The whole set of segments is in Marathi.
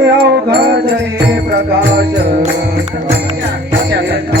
जय प्रकाश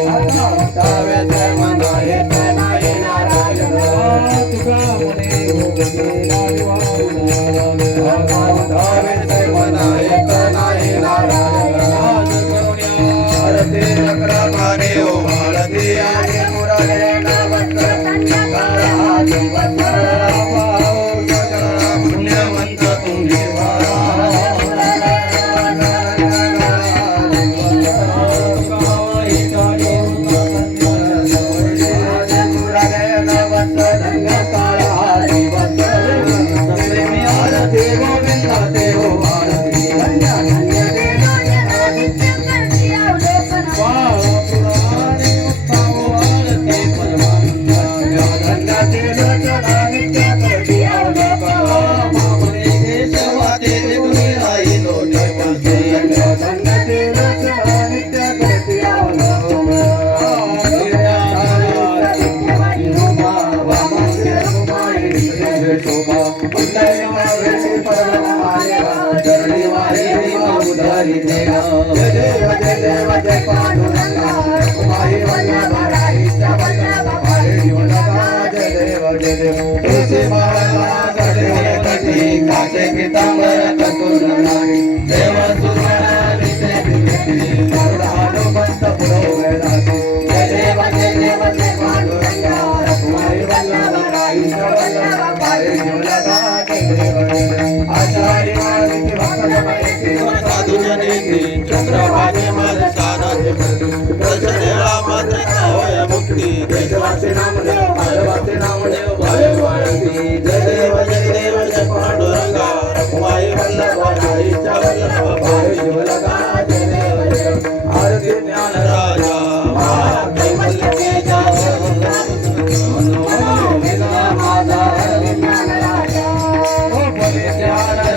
रंग काळा दिवस चरणी वारे उधारी देवा जय देव जय देव जय पांडुरंगा माई वन्ना भराईच्या वन्ना माई जीवनाचा जय देव जय देव तुझे माळा कडे कटी काचे पितांबर चतुर नारी देव सुधारा दिसे दिसती करुणालो पंत पुरवे जय देव जय देव जय पांडुरंगा वन्ना भराईच्या वन्ना माई जय देव आचार्य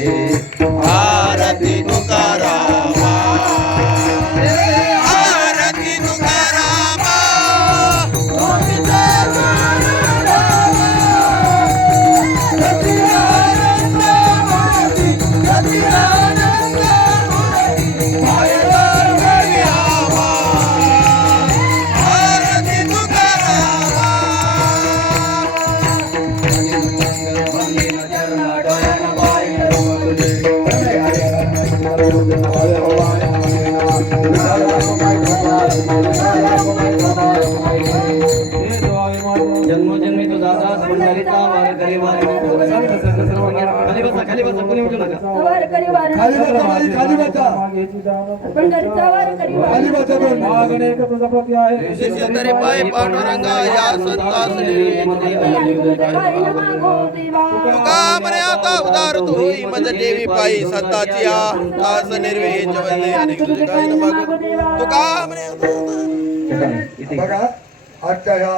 você. જન્મો જન્મી તો દાદા સંચાલિતા खाली बसा खाली उठू नका सवार करी वारण खाली बसा बाई, खाली बसा पण तरी उदार तू ही मज देवी पायी सताची आ तास आणि बघा आजच्या